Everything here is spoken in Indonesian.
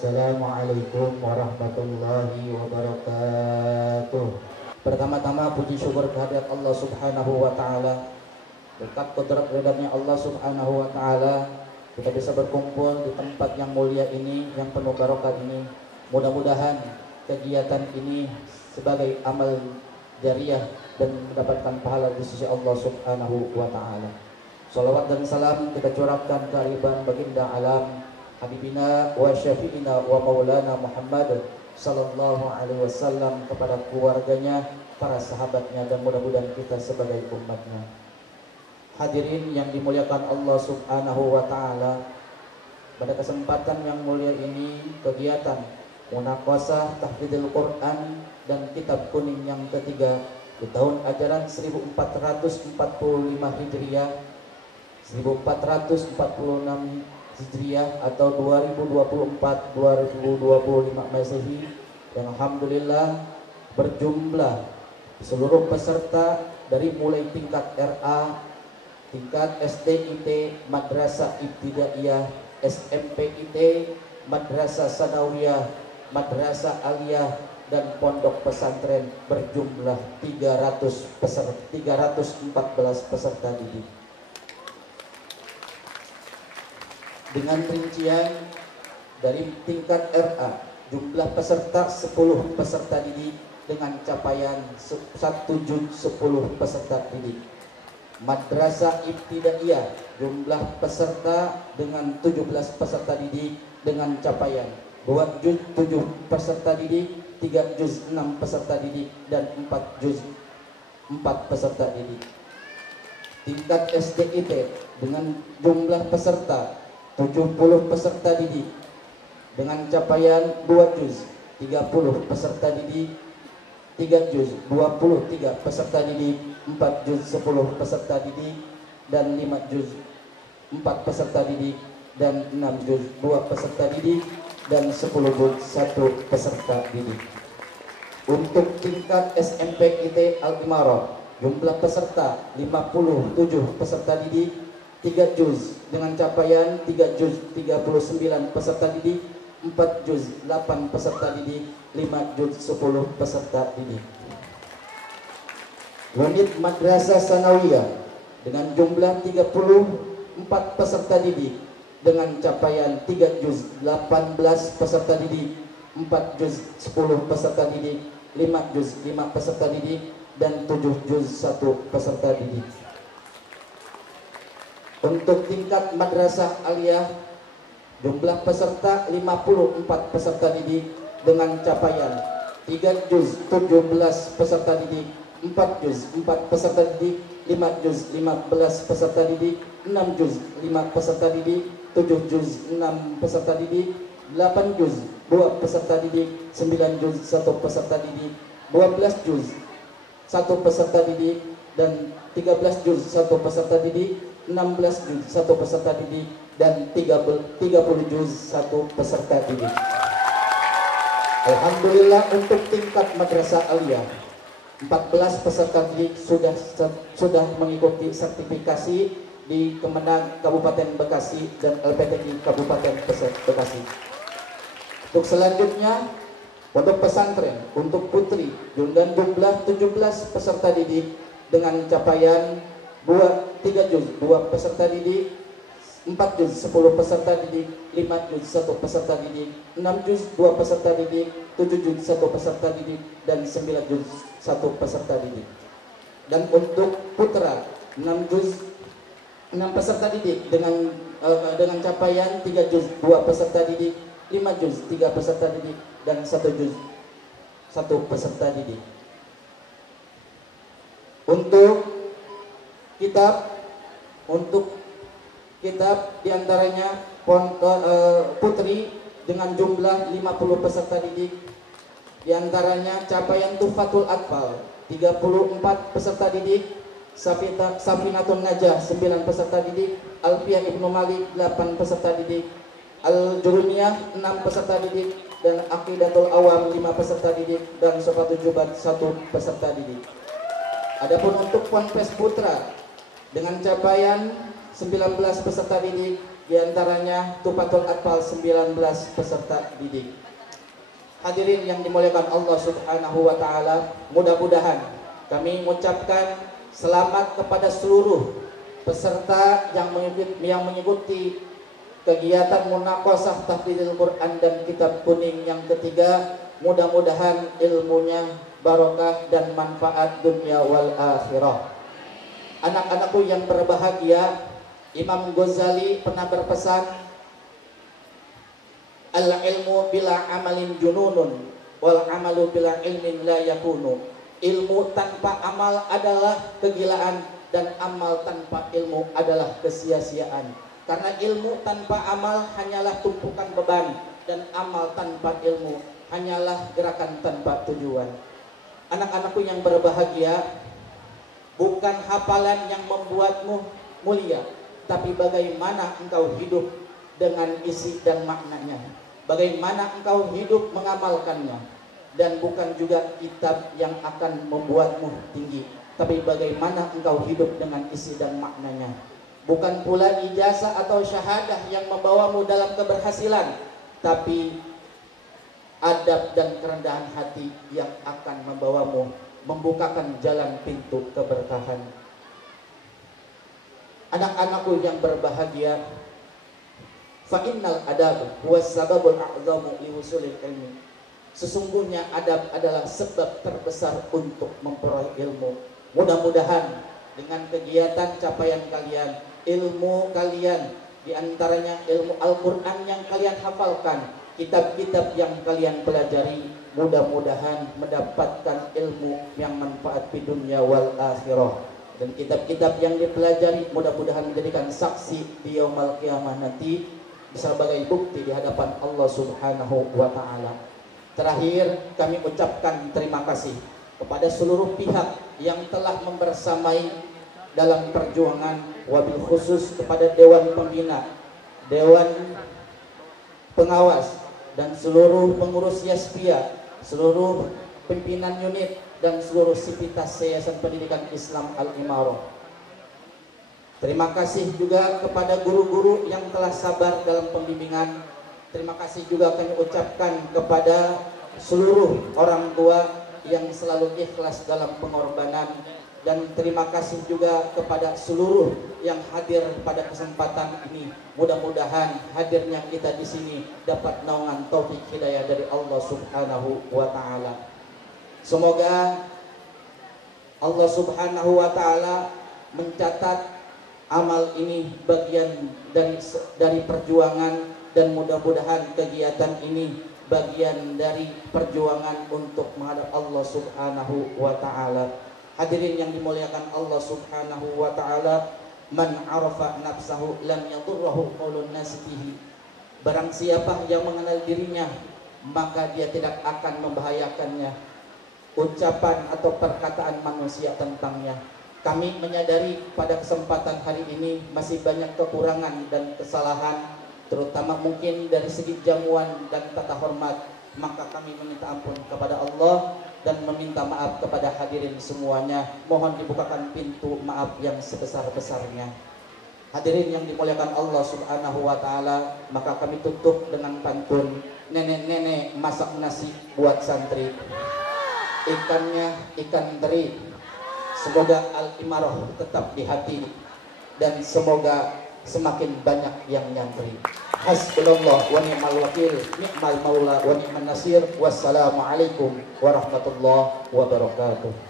Assalamualaikum warahmatullahi wabarakatuh. Pertama-tama puji syukur kehadirat Allah Subhanahu wa taala. Berkat qudrat ridhanya Allah Subhanahu wa taala, kita bisa berkumpul di tempat yang mulia ini, yang penuh barokah ini. Mudah-mudahan kegiatan ini sebagai amal jariah dan mendapatkan pahala di sisi Allah Subhanahu wa taala. Salawat dan salam kita curahkan ke hariban baginda alam Habibina wa syafi'ina wa maulana Muhammad sallallahu alaihi wasallam, kepada keluarganya, para sahabatnya, dan mudah-mudahan kita sebagai umatnya. Hadirin yang dimuliakan Allah Subhanahu wa taala, pada kesempatan yang mulia ini kegiatan munaqashah tahfidzul Quran dan kitab kuning yang ketiga di tahun ajaran 1445 Hijriah, 1446 Hijriah atau 2024-2025 Masehi, yang alhamdulillah berjumlah seluruh peserta dari mulai tingkat RA, tingkat SDIT, Madrasah Ibtidaiyah, SMPIT, Madrasah Sanawiyah, Madrasah Aliyah, dan pondok pesantren berjumlah 314 peserta didik. Dengan rincian dari tingkat RA, jumlah peserta 10 peserta didik dengan capaian 1 juz 10 peserta didik. Madrasah Ibtidaiyah, jumlah peserta dengan 17 peserta didik dengan capaian 2 juz 7 peserta didik, 3 juz 6 peserta didik, dan 4 juz 4 peserta didik. Tingkat SDIT dengan jumlah peserta 70 peserta didik dengan capaian 2 juz 30 peserta didik, 3 juz 23 peserta didik, 4 juz 10 peserta didik, dan 5 juz 4 peserta didik, dan 6 juz 2 peserta didik, dan 10 juz 1 peserta didik. Untuk tingkat SMPIT Al-Imarah, jumlah peserta 57 peserta didik, 3 juz dengan capaian 3 juz 39 peserta didik, 4 juz 8 peserta didik, 5 juz 10 peserta didik. Unit Madrasah Sanawiyah dengan jumlah 34 peserta didik dengan capaian 3 juz 18 peserta didik, 4 juz 10 peserta didik, 5 juz 5 peserta didik, dan 7 juz 1 peserta didik. Untuk tingkat Madrasah Aliyah, jumlah peserta 54 peserta didik dengan capaian 3 juz 17 peserta didik, 4 juz 4 peserta didik, 5 juz 15 peserta didik, 6 juz 5 peserta didik, 7 juz 6 peserta didik, 8 juz 2 peserta didik, 9 juz 1 peserta didik, 12 juz 1 peserta didik, dan 13 juz 1 peserta didik, 16 juz 1 peserta didik, dan 30 juz 1 peserta didik. Alhamdulillah untuk tingkat Madrasah Aliyah 14 peserta didik sudah mengikuti sertifikasi di Kemenag Kabupaten Bekasi dan LPTI Kabupaten Bekasi. Untuk selanjutnya pondok pesantren untuk putri dengan jumlah 17 peserta didik dengan capaian 3 juz 2 peserta didik, 4 juz 10 peserta didik, 5 juz 1 peserta didik, 6 juz 2 peserta didik, 7 juz 1 peserta didik, dan 9 juz 1 peserta didik. Dan untuk putra 6 juz 6 peserta didik dengan capaian 3 juz 2 peserta didik, 5 juz 3 peserta didik, dan 1 juz 1 peserta didik. Untuk kitab diantaranya putri dengan jumlah 50 peserta didik, diantaranya capaian Tuhfatul Atfal 34 peserta didik, Safinatun Najah 9 peserta didik, Alfiyah Ibnu Malik 8 peserta didik, Al-Jurumiyah 6 peserta didik, dan Aqidatul Awam 5 peserta didik, dan Sofatul Jubat 1 peserta didik. Adapun untuk Ponpes Putra dengan capaian 19 peserta didik, Di antaranya Tufatul Atfal 19 peserta didik. Hadirin yang dimuliakan Allah Subhanahu wa taala, mudah-mudahan kami mengucapkan selamat kepada seluruh peserta yang mengikuti kegiatan munaqashah tahfidz Quran dan kitab kuning yang ketiga. Mudah-mudahan ilmunya barokah dan manfaat dunia wal akhirah. Anak-anakku yang berbahagia, Imam Ghazali pernah berpesan, al-ilmu bila amalin jununun wal amalu bila ilmin la yakunu. Ilmu tanpa amal adalah kegilaan dan amal tanpa ilmu adalah kesia-siaan. Karena ilmu tanpa amal hanyalah tumpukan beban dan amal tanpa ilmu hanyalah gerakan tanpa tujuan. Anak-anakku yang berbahagia, bukan hafalan yang membuatmu mulia, tapi bagaimana engkau hidup dengan isi dan maknanya, bagaimana engkau hidup mengamalkannya. Dan bukan juga kitab yang akan membuatmu tinggi, tapi bagaimana engkau hidup dengan isi dan maknanya. Bukan pula ijazah atau syahadah yang membawamu dalam keberhasilan, tapi adab dan kerendahan hati yang akan membawamu membukakan jalan pintu keberkahan. Anak-anakku yang berbahagia, fa innal adab huwas sababul a'zamu li wusulil ilmi. Sesungguhnya adab adalah sebab terbesar untuk memperoleh ilmu. Mudah-mudahan dengan kegiatan capaian kalian, ilmu kalian, diantaranya ilmu Al-Quran yang kalian hafalkan, kitab-kitab yang kalian pelajari, mudah-mudahan mendapatkan ilmu yang manfaat di dunia wal akhirah. Dan kitab-kitab yang dipelajari mudah-mudahan menjadikan saksi di yaumul qiyamah nanti, sebagai bukti di hadapan Allah Subhanahu wa taala. Terakhir, kami ucapkan terima kasih kepada seluruh pihak yang telah membersamai dalam perjuangan, wabil khusus kepada Dewan Pembina, Dewan Pengawas, dan seluruh pengurus Yaspia, seluruh pimpinan unit, dan seluruh sivitas Yayasan Pendidikan Islam Al-Imarah. Terima kasih juga kepada guru-guru yang telah sabar dalam pembimbingan. Terima kasih juga kami ucapkan kepada seluruh orang tua yang selalu ikhlas dalam pengorbanan. Dan terima kasih juga kepada seluruh yang hadir pada kesempatan ini. Mudah-mudahan hadirnya kita di sini dapat naungan taufik hidayah dari Allah Subhanahu wa taala. Semoga Allah Subhanahu wa taala mencatat amal ini bagian dari perjuangan, dan mudah-mudahan kegiatan ini bagian dari perjuangan untuk menghadap Allah Subhanahu wa taala. Hadirin yang dimuliakan Allah Subhanahu wa taala, man arafa nafsahu lam yadurruhu qaulun nas bihi. Barang siapa yang mengenal dirinya, maka dia tidak akan membahayakannya ucapan atau perkataan manusia tentangnya. Kami menyadari pada kesempatan hari ini masih banyak kekurangan dan kesalahan, terutama mungkin dari segi jamuan dan tata hormat. Maka kami meminta ampun kepada Allah dan meminta maaf kepada hadirin semuanya. Mohon dibukakan pintu maaf yang sebesar-besarnya. Hadirin yang dimuliakan Allah Subhanahu wa taala, maka kami tutup dengan pantun nenek-nenek masak nasi buat santri. Ikannya ikan teri. Semoga Al-Imarah tetap di hati dan semoga semakin banyak yang nyantri. Hasbunallah wa ni'mal wakil, ni'mal maula wa ni'man nasir. Wassalamualaikum warahmatullahi wabarakatuh.